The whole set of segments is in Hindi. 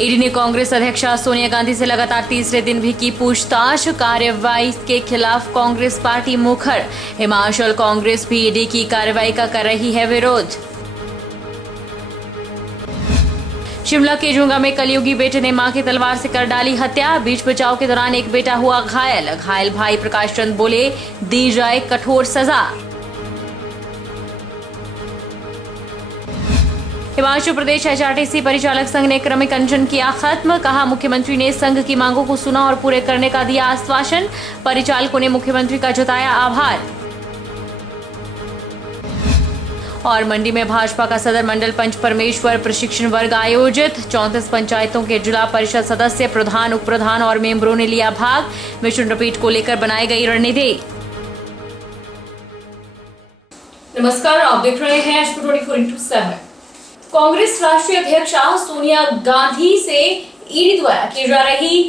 ईडी ने कांग्रेस अध्यक्षा सोनिया गांधी से लगातार तीसरे दिन भी की पूछताछ। कार्रवाई के खिलाफ कांग्रेस पार्टी मुखर। हिमाचल कांग्रेस भी ईडी की कार्रवाई का कर रही है विरोध। शिमला के जुंगा में कलयुगी बेटे ने मां की तलवार से कर डाली हत्या। बीच बचाव के दौरान एक बेटा हुआ घायल। घायल भाई प्रकाश चंद बोले, दी जाए कठोर सजा। हिमाचल प्रदेश एचआरटीसी परिचालक संघ ने क्रमिक अनशन किया खत्म। कहा, मुख्यमंत्री ने संघ की मांगों को सुना और पूरे करने का दिया आश्वासन। परिचालकों ने मुख्यमंत्री का जताया आभार। और मंडी में भाजपा का सदर मंडल पंच परमेश्वर प्रशिक्षण वर्ग आयोजित। 34 पंचायतों के जिला परिषद सदस्य, प्रधान, उप प्रधान और मेंबरों ने लिया भाग। मिशन रिपीट को लेकर बनाई गई रणनीति। नमस्कार, आप देख रहे हैं एचपी 24/7। कांग्रेस राष्ट्रीय अध्यक्ष सोनिया गांधी से ईडी द्वारा की जा रही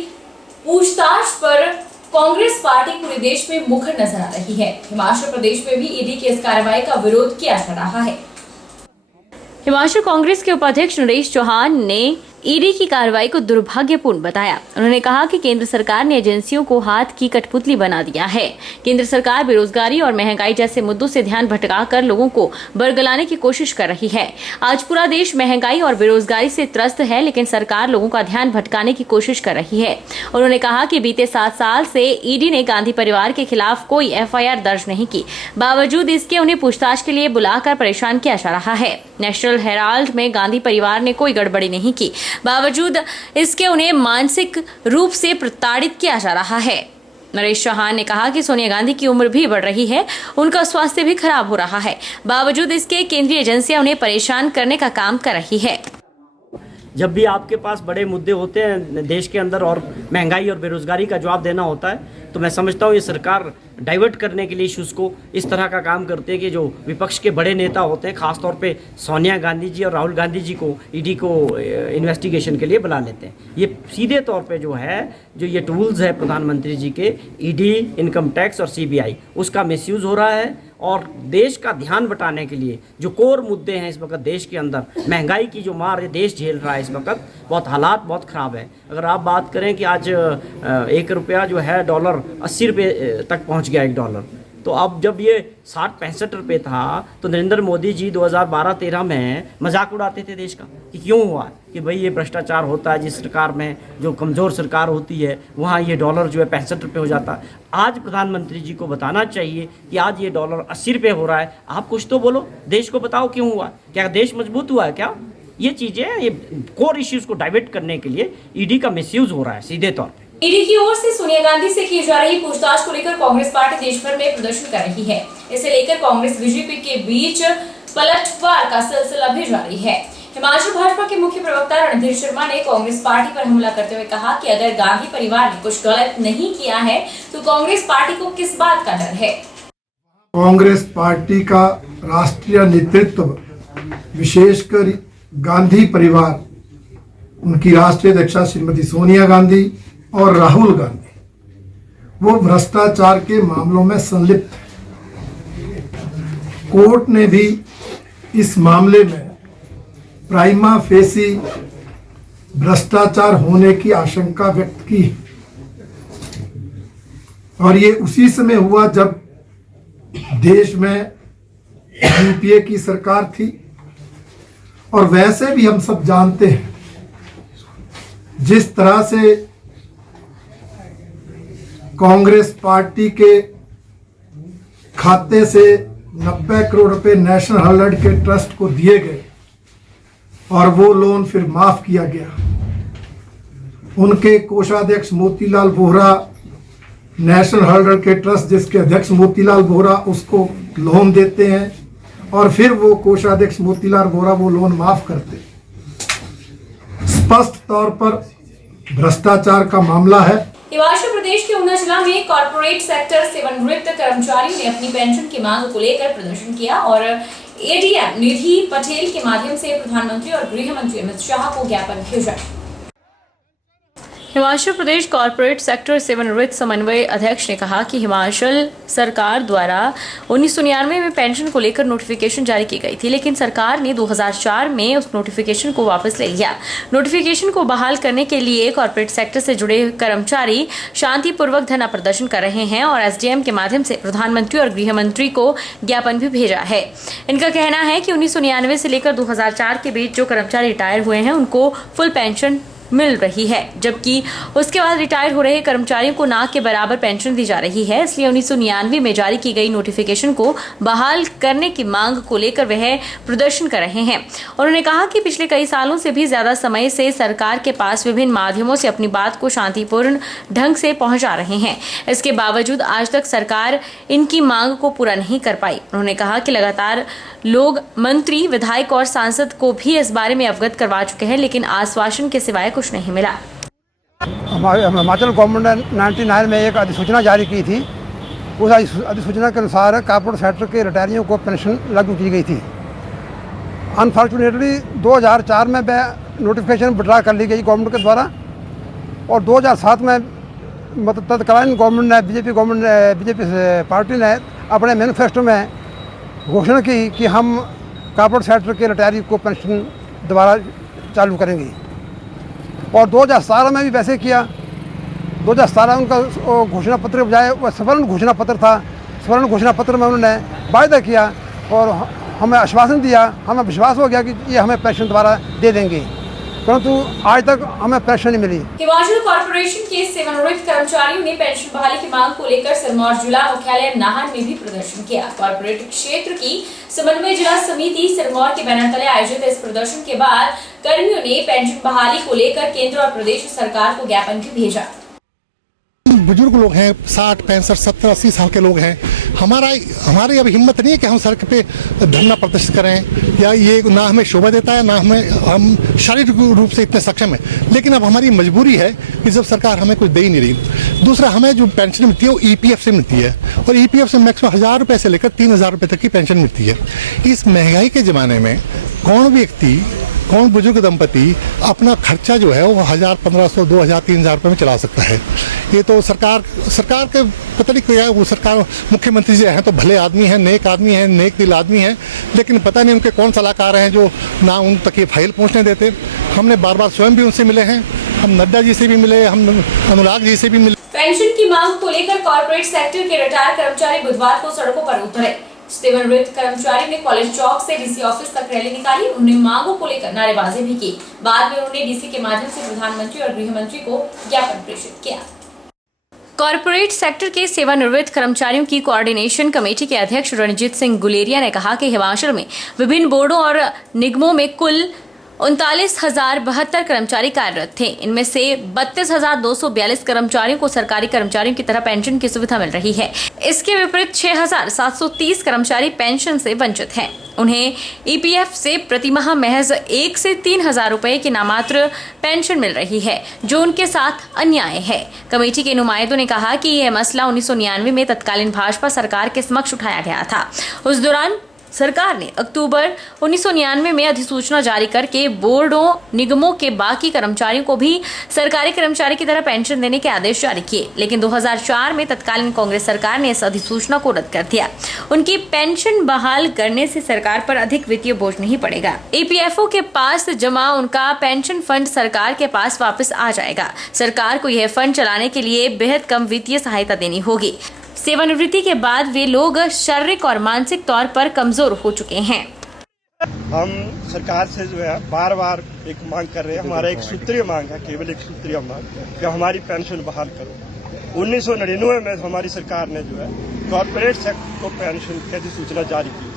पूछताछ पर कांग्रेस पार्टी पूरे देश में मुखर नजर आ रही है। हिमाचल प्रदेश में भी ईडी की इस कार्रवाई का विरोध किया जा रहा है। हिमाचल कांग्रेस के उपाध्यक्ष नरेश चौहान ने ईडी की कार्रवाई को दुर्भाग्यपूर्ण बताया। उन्होंने कहा कि केंद्र सरकार ने एजेंसियों को हाथ की कठपुतली बना दिया है। केंद्र सरकार बेरोजगारी और महंगाई जैसे मुद्दों से ध्यान भटकाकर लोगों को बरगलाने की कोशिश कर रही है। आज पूरा देश महंगाई और बेरोजगारी से त्रस्त है, लेकिन सरकार लोगों का ध्यान भटकाने की कोशिश कर रही है। उन्होंने कहा कि बीते 7 साल से ईडी ने गांधी परिवार के खिलाफ कोई एफआईआर दर्ज नहीं की। बावजूद इसके उन्हें पूछताछ के लिए बुलाकर परेशान किया जा रहा है। नेशनल हेराल्ड में गांधी परिवार ने कोई गड़बड़ी नहीं की, बावजूद इसके उन्हें मानसिक रूप से प्रताड़ित किया जा रहा है। नरेश चौहान ने कहा कि सोनिया गांधी की उम्र भी बढ़ रही है, उनका स्वास्थ्य भी खराब हो रहा है। बावजूद इसके केंद्रीय एजेंसियां उन्हें परेशान करने का काम कर रही है। जब भी आपके पास बड़े मुद्दे होते हैं देश के अंदर और महंगाई और बेरोजगारी का जवाब देना होता है, तो मैं समझता हूँ ये सरकार डाइवर्ट करने के लिए इश्यूज़ को इस तरह का काम करते हैं कि जो विपक्ष के बड़े नेता होते हैं, खासतौर पे सोनिया गांधी जी और राहुल गांधी जी को ईडी को इन्वेस्टिगेशन के लिए बुला लेते हैं। ये सीधे तौर पे जो ये टूल्स है प्रधानमंत्री जी के, ईडी, इनकम टैक्स और सीबीआई, उसका मिसयूज़ हो रहा है। और देश का ध्यान बटाने के लिए जो कोर मुद्दे हैं इस वक्त देश के अंदर, महंगाई की जो मार है देश झेल रहा है इस वक्त, बहुत हालात बहुत ख़राब है। अगर आप बात करें कि आज 1 रुपया जो है डॉलर 80 रुपये तक पहुंच गया, 1 डॉलर। तो अब जब ये 60-65 रुपये था तो नरेंद्र मोदी जी 2012-13 में मजाक उड़ाते थे देश का कि क्यों हुआ कि भाई ये भ्रष्टाचार होता है, जिस सरकार में जो कमज़ोर सरकार होती है वहाँ ये डॉलर जो है 65 रुपये हो जाता है। आज प्रधानमंत्री जी को बताना चाहिए कि आज ये डॉलर 80 रुपये हो रहा है। आप कुछ तो बोलो, देश को बताओ क्यों हुआ, क्या देश मजबूत हुआ है क्या? ये चीज़ें, ये कोर इश्यूज़ को डाइवर्ट करने के लिए ईडी का मिसयूज़ हो रहा है सीधे तौर पर। ईडी की ओर से सोनिया गांधी से की जा रही पूछताछ को लेकर कांग्रेस पार्टी देश भर में प्रदर्शन कर रही है। इसे लेकर कांग्रेस बीजेपी के बीच पलटवार का सिलसिला भी जारी है। हिमाचल भाजपा के मुख्य प्रवक्ता रणधीर शर्मा ने कांग्रेस पार्टी पर हमला करते हुए कहा कि अगर गांधी परिवार ने कुछ गलत नहीं किया है तो कांग्रेस पार्टी को किस बात का डर है। कांग्रेस पार्टी का राष्ट्रीय नेतृत्व, विशेषकर गांधी परिवार, उनकी राष्ट्रीय अध्यक्षा श्रीमती सोनिया गांधी और राहुल गांधी, वो भ्रष्टाचार के मामलों में संलिप्त है। कोर्ट ने भी इस मामले में प्राइमा फेसी भ्रष्टाचार होने की आशंका व्यक्त की और ये उसी समय हुआ जब देश में यूपीए की सरकार थी। और वैसे भी हम सब जानते हैं जिस तरह से कांग्रेस पार्टी के खाते से 90 करोड़ रुपए नेशनल हेराल्ड के ट्रस्ट को दिए गए और वो लोन फिर माफ किया गया। उनके कोषाध्यक्ष मोतीलाल वोहरा, नेशनल हेराल्ड के ट्रस्ट जिसके अध्यक्ष मोतीलाल वोहरा, उसको लोन देते हैं और फिर वो कोषाध्यक्ष मोतीलाल वोहरा वो लोन माफ करते। स्पष्ट तौर पर भ्रष्टाचार का मामला है। हिमाचल प्रदेश के ऊना जिला में कॉर्पोरेट सेक्टर सेवानिवृत्त कर्मचारियों ने अपनी पेंशन की मांग को लेकर प्रदर्शन किया और एडीएम निधि पटेल के माध्यम से प्रधानमंत्री और गृह मंत्री अमित शाह को ज्ञापन भेजा। हिमाचल प्रदेश कॉर्पोरेट सेक्टर सेवानिवृत्त समन्वय अध्यक्ष ने कहा कि हिमाचल सरकार द्वारा 1999 में पेंशन को लेकर नोटिफिकेशन जारी की गई थी, लेकिन सरकार ने 2004 में उस नोटिफिकेशन को वापस ले लिया। नोटिफिकेशन को बहाल करने के लिए कॉर्पोरेट सेक्टर से जुड़े कर्मचारी शांतिपूर्वक धरना प्रदर्शन कर रहे हैं और एसडीएम के माध्यम से प्रधानमंत्री और गृह मंत्री को ज्ञापन भी भेजा है। इनका कहना है कि 1999 से लेकर 2004 के बीच जो कर्मचारी रिटायर हुए हैं उनको फुल पेंशन मिल रही है, जबकि उसके बाद रिटायर हो रहे कर्मचारियों को ना के बराबर पेंशन दी जा रही है। इसलिए 1999 में जारी की गई नोटिफिकेशन को बहाल करने की मांग को लेकर वह प्रदर्शन कर रहे हैं। उन्होंने कहा कि पिछले कई सालों से भी ज्यादा समय से सरकार के पास विभिन्न माध्यमों से अपनी बात को शांतिपूर्ण ढंग से पहुंचा रहे हैं। इसके बावजूद आज तक सरकार इनकी मांग को पूरा नहीं कर पाई। उन्होंने कहा कि लगातार लोग मंत्री, विधायक और सांसद को भी इस बारे में अवगत करवा चुके हैं, लेकिन आश्वासन के सिवाय कुछ नहीं मिला। हिमाचल गवर्नमेंट ने 99 में एक अधिसूचना जारी की थी। उस अधिसूचना के अनुसार कॉर्पोरेट सेक्टर के रिटायरियों को पेंशन लागू की गई थी। अनफॉर्चुनेटली 2004 में नोटिफिकेशन विड्रा कर ली गई गवर्नमेंट के द्वारा और 2007 में मतलब तत्कालीन गवर्नमेंट ने बीजेपी पार्टी ने अपने मैनिफेस्टो में घोषणा की कि हम कॉर्पोरेट सेक्टर के रिटायरी को पेंशन दोबारा चालू करेंगे और 2017 में भी वैसे किया। 2017 उनका घोषणा पत्र के बजाय वह स्वर्ण घोषणा पत्र था। स्वर्ण घोषणा पत्र में उन्होंने वायदा किया और हमें आश्वासन दिया, हमें विश्वास हो गया कि ये हमें पेंशन दोबारा दे देंगे, परंतु आज तक हमें पेंशन नहीं मिली। हिमाचल कॉर्पोरेशन के सेवानिवृत्त कर्मचारियों ने पेंशन बहाली की मांग को लेकर सिरमौर जिला मुख्यालय नाहन में भी प्रदर्शन किया। कॉर्पोरेट क्षेत्र की समन्वय जिला समिति सिरमौर के बैनर तले आयोजित इस प्रदर्शन के बाद कर्मियों ने पेंशन बहाली को लेकर केंद्र और प्रदेश सरकार को ज्ञापन भी भेजा। बुजुर्ग लोग हैं, 60, 65, 70, 80 साल के लोग हैं। हमारी अभी हिम्मत नहीं है कि हम सड़क पे धरना प्रदर्शित करें, या ये ना हमें शोभा देता है, ना हम शारीरिक रूप से इतने सक्षम हैं। लेकिन अब हमारी मजबूरी है कि जब सरकार हमें कुछ दे ही नहीं रही। दूसरा, हमें जो पेंशन मिलती है वो ईपीएफ से मिलती है और ईपीएफ से मैक्सिमम 1000 रुपये से लेकर 3000 रुपये तक की पेंशन मिलती है। इस महंगाई के ज़माने में कौन बुजुर्ग दंपति अपना खर्चा जो है वो 1000, 1500, 2000, 3000 रुपये में चला सकता है। ये तो सरकार के पता नहीं क्या है, वो सरकार मुख्यमंत्री जी हैं तो भले आदमी हैं, नेक आदमी हैं, नेक दिल आदमी हैं, लेकिन पता नहीं उनके कौन सलाहकार हैं जो ना उन तक ये फाइल पहुँचने देते। हमने बार बार स्वयं भी उनसे मिले हैं, हम नड्डा जी से भी मिले, हम अनुराग जी से भी मिले। पेंशन की मांग को लेकर कॉर्पोरेट सेक्टर के रिटायर कर्मचारी बुधवार को सड़कों पर उतरे। सेवानिवृत्त कर्मचारी ने कॉलेज चौक से डीसी ऑफिस तक रैली निकाली। उन्होंने मांगों को लेकर नारेबाजी भी की। बाद में उन्होंने डीसी के माध्यम से प्रधानमंत्री और गृह मंत्री को ज्ञापन प्रेषित किया। कॉर्पोरेट सेक्टर के सेवानिवृत्त कर्मचारियों की कोऑर्डिनेशन कमेटी के अध्यक्ष रणजीत सिंह गुलेरिया ने कहा कि हिमाचल में विभिन्न बोर्डों और निगमों में कुल 39,072 कर्मचारी कार्यरत थे। इनमें से 32,242 कर्मचारियों को सरकारी कर्मचारियों की तरह पेंशन की सुविधा मिल रही है। इसके विपरीत 6,730 कर्मचारी पेंशन से वंचित हैं। उन्हें ईपीएफ से प्रतिमाह महज 1 से 3,000 रुपए की नामात्र पेंशन मिल रही है, जो उनके साथ अन्याय है। कमेटी के नुमाइंदों ने कहा कि यह मसला 1999 में तत्कालीन भाजपा सरकार के समक्ष उठाया गया था। उस दौरान सरकार ने अक्टूबर 1999 में अधिसूचना जारी करके बोर्डों, निगमों के बाकी कर्मचारियों को भी सरकारी कर्मचारी की तरह पेंशन देने के आदेश जारी किए, लेकिन 2004 में तत्कालीन कांग्रेस सरकार ने इस अधिसूचना को रद्द कर दिया। उनकी पेंशन बहाल करने से सरकार पर अधिक वित्तीय बोझ नहीं पड़ेगा। ईपीएफओ के पास जमा उनका पेंशन फंड सरकार के पास वापस आ जाएगा। सरकार को यह फंड चलाने के लिए बेहद कम वित्तीय सहायता देनी होगी। सेवानिवृत्ति के बाद वे लोग शारीरिक और मानसिक तौर पर कमजोर हो चुके हैं। हम सरकार से जो है बार बार एक मांग कर रहे हैं। हमारा एक सूत्रीय मांग है, केवल एक सूत्रीय मांग कि हमारी पेंशन बहाल करो। 1999 में हमारी सरकार ने जो है कॉर्पोरेट सेक्टर को पेंशन की अधिसूचना जारी की।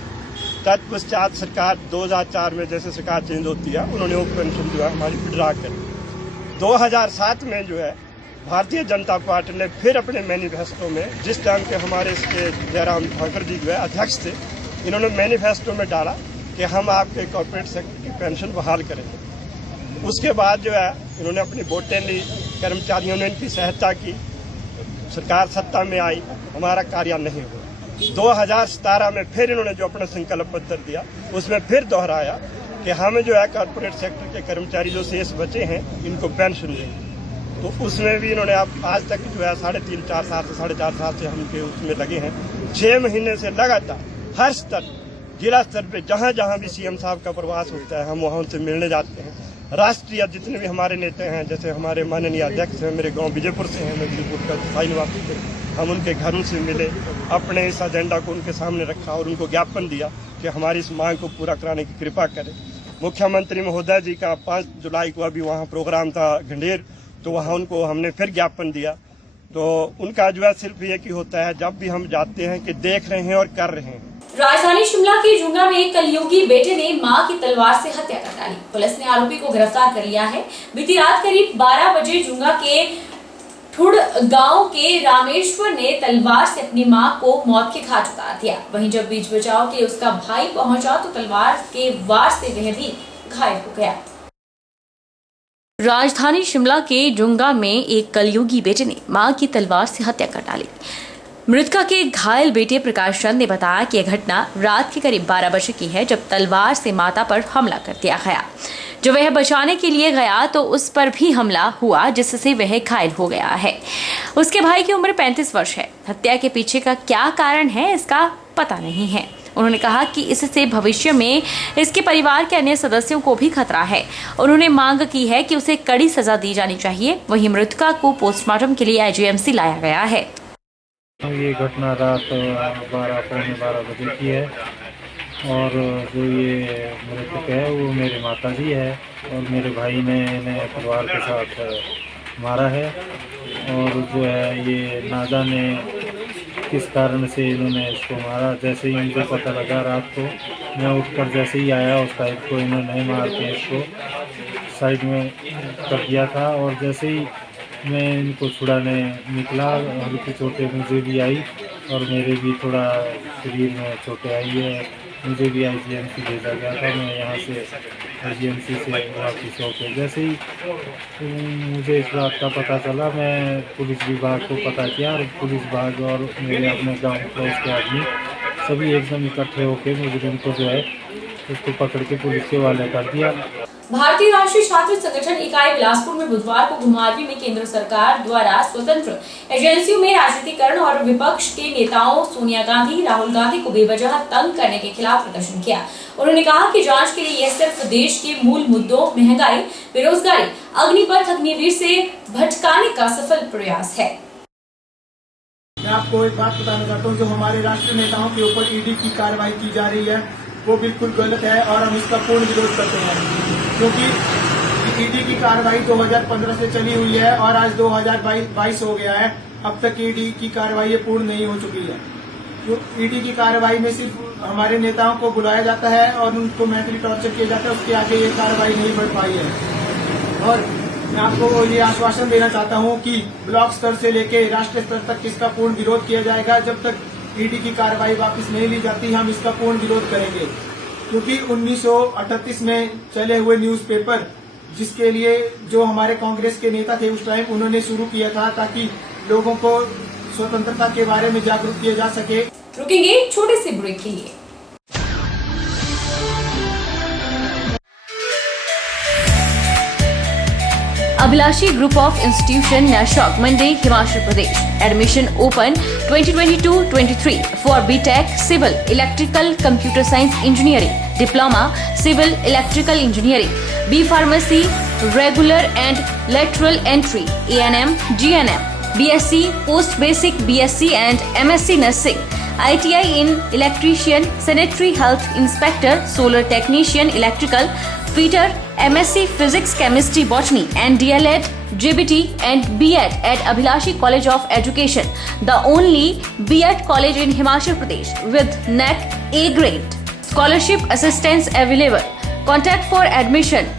तत्पश्चात सरकार 2004 में जैसे सरकार चेंज होती है, उन्होंने वो पेंशन जो है हमारी विड्रा कर। 2007 में जो है भारतीय जनता पार्टी ने फिर अपने मैनिफेस्टो में, जिस टाइम के हमारे जयराम ठाकुर जी जो है अध्यक्ष थे, इन्होंने मैनिफेस्टो में डाला कि हम आपके कॉर्पोरेट सेक्टर की पेंशन बहाल करेंगे। उसके बाद जो है इन्होंने अपनी वोटें ली, कर्मचारियों ने इनकी सहायता की, सरकार सत्ता में आई, हमारा कार्य नहीं हुआ। 2017 में फिर इन्होंने जो अपना संकल्प पत्र दिया, उसमें फिर दोहराया कि हम जो है कॉर्पोरेट सेक्टर के कर्मचारी जो शेष बचे हैं, इनको पेंशन देंगे। तो उसमें भी इन्होंने अब आज तक जो है 3.5-4 साल से हम के उसमें लगे हैं। 6 महीने से लगातार हर स्तर, जिला स्तर पे जहाँ जहाँ भी सीएम साहब का प्रवास होता है हम वहाँ उनसे मिलने जाते हैं। राष्ट्रीय जितने भी हमारे नेता हैं, जैसे हमारे माननीय अध्यक्ष हैं, मेरे गांव विजयपुर से हैं, मैं विजयपुर का स्थायी निवासी थे, हम उनके घरों से मिले, अपने इस एजेंडा को उनके सामने रखा और उनको ज्ञापन दिया कि हमारी इस मांग को पूरा कराने की कृपा करें। मुख्यमंत्री महोदय जी का 5 जुलाई को अभी वहाँ प्रोग्राम था घंडेर, तो वहाँ उनको हमने फिर ज्ञापन दिया। तो उनका जो है सिर्फ ये कि होता है जब भी हम जाते हैं कि देख रहे हैं और कर रहे हैं। राजधानी शिमला के जुंगा में एक कलयुगी बेटे ने मां की तलवार से हत्या कर डाली। पुलिस ने आरोपी को गिरफ्तार कर लिया है। बीती रात करीब 12 बजे जुंगा के ठुड़ गांव के रामेश्वर ने तलवार से अपनी मां को मौत के घाट उतार दिया। वहीं जब बीच बचाव के उसका भाई पहुंचा तो तलवार के वार से वह भी घायल हो गया। राजधानी शिमला के जुंगा में एक कलयुगी बेटे ने मां की तलवार से हत्या कर डाली। मृतका के घायल बेटे प्रकाश चंद ने बताया कि यह घटना रात के करीब 12 बजे की है, जब तलवार से माता पर हमला कर दिया गया। जो वह बचाने के लिए गया तो उस पर भी हमला हुआ, जिससे वह घायल हो गया है। उसके भाई की उम्र 35 वर्ष है। हत्या के पीछे का क्या कारण है इसका पता नहीं है। उन्होंने कहा कि इससे भविष्य में इसके परिवार के अन्य सदस्यों को भी खतरा है। उन्होंने मांग की है कि उसे कड़ी सजा दी जानी चाहिए। वहीं मृतका को पोस्टमार्टम के लिए आईजीएमसी लाया गया है। ये घटना रात 12 बजे की है और जो ये मृतक है वो मेरे माताजी है और मेरे भाई ने इन्हें परिवार के साथ मारा है। और जो है ये ना जाने किस कारण से इन्होंने इसको मारा। जैसे ही मुझे पता लगा रात को, मैं उठकर जैसे ही आया उस टाइप को इन्होंने मार के इसको साइड में कर दिया था। और जैसे ही मैं इनको छुड़ाने निकला, हल्की चोटें मुझे भी आई और मेरे भी थोड़ा शरीर में चोटें आई है। मुझे भी आईजीएमसी भेजा गया था। मैं यहाँ से आईजीएमसी से वापस होकर जैसे ही मुझे इस बात का पता चला, मैं पुलिस विभाग को पता किया और पुलिस विभाग और मेरे अपने गाँव पड़ोस के आदमी सभी एकदम इकट्ठे होकर मुजरिम को जो है उसको पकड़ के पुलिस के हवाले कर दिया। भारतीय राष्ट्रीय छात्र संगठन इकाई बिलासपुर में बुधवार को घुमारवीं में केंद्र सरकार द्वारा स्वतंत्र एजेंसियों में राजनीतिकरण और विपक्ष के नेताओं सोनिया गांधी, राहुल गांधी को बेवजह तंग करने के खिलाफ प्रदर्शन किया। उन्होंने कहा कि जांच के लिए यह सिर्फ देश के मूल मुद्दों महंगाई, बेरोजगारी, अग्निपथ अग्निवीर से भटकाने का सफल प्रयास है। मैं आपको एक बात बताना चाहता हूँ, जो हमारे राष्ट्रीय नेताओं के ऊपर ईडी की कार्रवाई की जा रही है वो बिल्कुल गलत है और हम इसका पूर्ण विरोध करते हैं। क्योंकि ईडी की कार्रवाई 2015 से चली हुई है और आज 2022 हो गया है, अब तक ईडी की कार्रवाई पूर्ण नहीं हो चुकी है। तो ईडी की कार्रवाई में सिर्फ हमारे नेताओं को बुलाया जाता है और उनको मेंटली टॉर्चर किया जाता है, उसके आगे ये कार्रवाई नहीं बढ़ पाई है। और मैं आपको ये आश्वासन देना चाहता हूँ कि ब्लॉक स्तर से लेकर राष्ट्रीय स्तर तक इसका पूर्ण विरोध किया जाएगा। जब तक ईडी की कार्रवाई वापस नहीं ली जाती हम इसका पूर्ण विरोध करेंगे। क्योंकि 1938 में चले हुए न्यूज़पेपर, जिसके लिए जो हमारे कांग्रेस के नेता थे उस टाइम, उन्होंने शुरू किया था ताकि लोगों को स्वतंत्रता के बारे में जागरूक किया जा सके। रुकेंगे छोटे से ब्रेक के लिए। अभिलाषी ग्रुप ऑफ इंस्टीट्यूशन नशोक Mandi Himachal Pradesh admission open 2022-23 for BTech civil electrical computer science engineering diploma civil electrical engineering B pharmacy regular and lateral entry ANM GNM BSc post basic BSc and MSc nursing ITI in electrician sanitary health inspector solar technician electrical fitter MSc Physics, Chemistry, Botany and DLEd, GBT and B.Ed at Abhilashi College of Education, the only B.Ed college in Himachal Pradesh with NAC A grade. Scholarship assistance available. Contact for admission